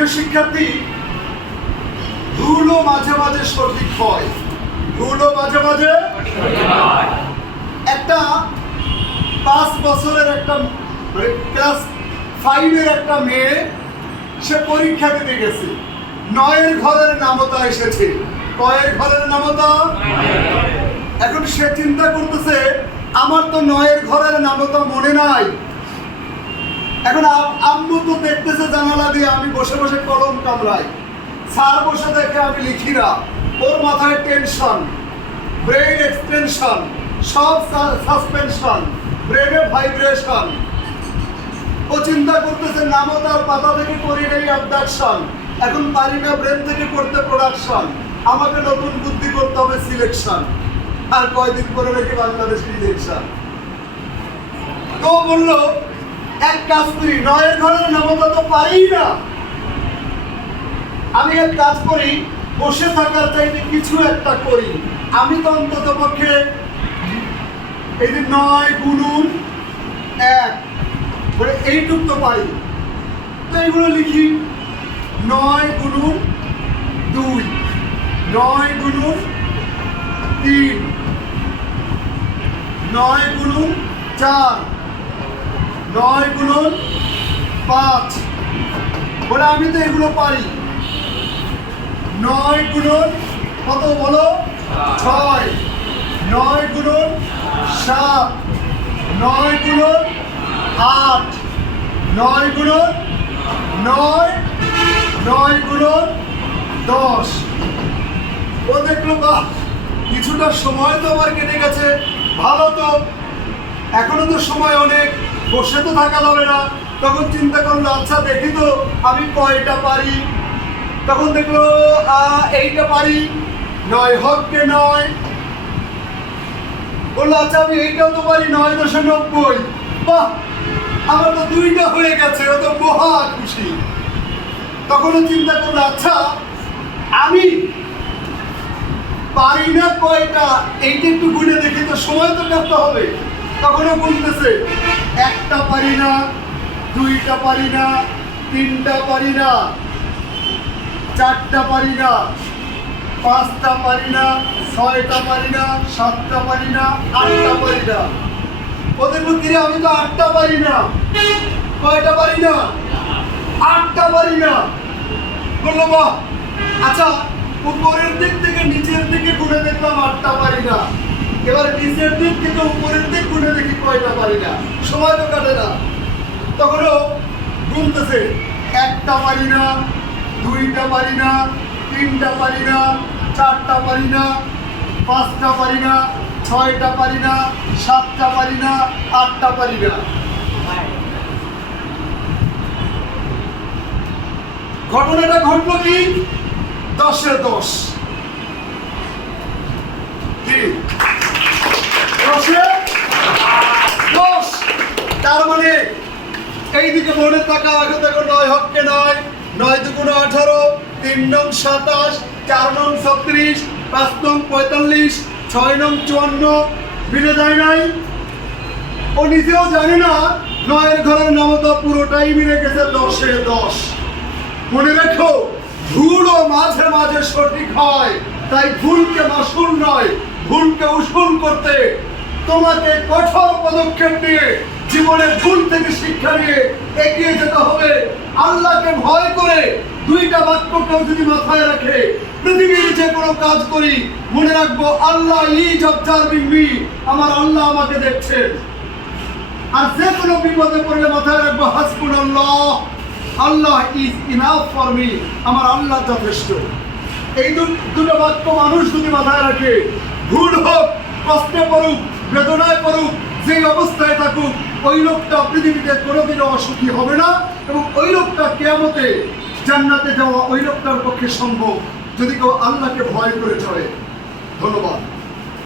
প্রিয় শিক্ষার্থী ভুলও মাঝে মাঝে সঠিক হয়। ভুলও মাঝে মাঝে একটা পাঁচ বছরের একটা মানে ক্লাস ফাইভের একটা মেয়ে, সে পরীক্ষা দিতে গেছে। নয়ের ঘরের নামতা এসেছে। কয়ের ঘরের নামতা? এখন সে চিন্তা করতেছে, আমার তো নয়ের ঘরের নামতা মনে নাই। এখন আম্মু তো দেখতেছে জানালা দিয়ে আমি বসে বসে কলম কামড়াই। স্যার বসে দেখে আমি লিখি না। ওর মাথায় টেনশন ব্রেন এক্সটেনশন সব সাসপেনশন ব্রেনে ভাইব্রেশন ও চিন্তা করতেছে নামতার পাতা থেকে করি নেই অ্যাবডাকশন এখন পারি না ব্রেন থেকে করতে প্রোডাকশন আমাকে নতুন বুদ্ধি করতে হবে সিলেকশন আর কয়দিন পরে নাকি বাংলাদেশের ইলেকশন তো বলল এক কাজ করি, নয়ের ঘরের নামতা তো পারি না। আমি এক কাজ করি, বসে থাকার চাইতে কিছু একটা করি। আমি তো অন্তত পক্ষে এই যে নয়, গুণুন, এক মানে এইটুক তো পারি। তো এইগুলো লিখি, নয়, গুণুন, দুই, নয়, গুণুন, তিন, নয়, গুণুন, চার। নয় গুণন পাঁচ। বলে আমি তো এগুলো পারি। নয় গুণন কত বলো? ছয়। নয় গুণন সাত। নয় গুণন আট। নয় গুণন নয়। নয় গুণন দশ। ও দেখল, বাহ, কিছুটা সময় তো আমার কেটে গেছে। ভালো তো। এখনও তো সময় অনেক। বসে তো থাকা যাবে না। তখন চিন্তা করল আচ্ছা দেখি তো, আমি কয়টা পারি? তখন দেখল এইটা পারি। নয় হককে নয়। বলল আচ্ছা আমি এইটাও তো পারি, নয় দশে নব্বই। বাহ! আমার তো দুইটা হয়ে গেছে, ও তো মহা খুশি। তখনও চিন্তা করল আচ্ছা আমি পারি না কয়টা? এইটা একটু গুনে দেখি, তো সময় তো কাটতে হবে। তখনও বলতেছে, একটা পারি না, দুইটা পারি না, তিনটা পারি না, চারটা পারি না, পাঁচটা পারি না, ছয়টা পারি না, সাতটা পারি না, আটটা পারি না। ওদের বুদ্ধিরে আমি তো আটটা পারি না। কয়টা পারি না? আটটা পারি না। বলল, বাহ। আচ্ছা উপরের দিক থেকে নিচের দিকে ঘুরে দেখলাম আটটা পারি না। এবার নিচের দিক থেকে উপরের দিক গুনে দেখি কয়টা পারি না। সময় তো কাটে না। তখনও গুনতেছে একটা পারি না, দুইটা পারি না, তিনটা পারি না, চারটা পারি না, পাঁচটা পারি না, ছয়টা পারি না, সাতটা পারি না, আটটা পারি না। ঘটনাটা ঘটলো কি? দশে দশ। কি? এইদিকে মনে থাকা আগে দেখো নয়, হককে নয়। নয় দুগুণ আঠারো, তিন নং সাতাশ, চার নং ছত্রিশ, পাঁচ নং পঁয়তাল্লিশ, ছয় নং চুয়ান্ন। মিলে যায় নাই। ও নিজেও জানে না, নয়ের ঘরের নামতা পুরোটাই মিলে গেছে দশে দশ। মনে রেখো, ভুলও মাঝে মাঝে সঠিক হয়, তাই ভুলকে মাসুল নয়, ভুলকে উসুল করতে তোমাকে কঠোর পদক্ষেপ নিয়ে, জীবনের ভুল থেকে শিক্ষা নিয়ে এগিয়ে যেতে হবে। আল্লাহকে ভয় করে দুইটা বাক্য কেউ যদি মাথায় রাখে, পৃথিবীর যে কোনো কাজ করি, মনে রাখব, আল্লাহ ইজ অবজার্ভিং মি আমার আল্লাহ আমাকে দেখছেন। আর যে কোনো বিপদে পড়লে মাথায় রাখব হাসপুন আল্লাহ আল্লাহ ইজ ইনাফ ফর মি, আমার আল্লাহ যথেষ্ট। এই দুটো বাক্য মানুষ যদি মাথায় রাখে, ভুল হোক কষ্টে পড়ুক, বেদনায় পড়ুক যে অবস্থায় থাকুক, ওই লোকটা পৃথিবীতে কোনোদিনও অসুখী হবে না এবং ওই লোকটা কেয়ামতে জান্নাতে যাওয়া ওই লোকটার পক্ষে সম্ভব যদি কেউ আল্লাহকে ভয় করে চলে ধন্যবাদ।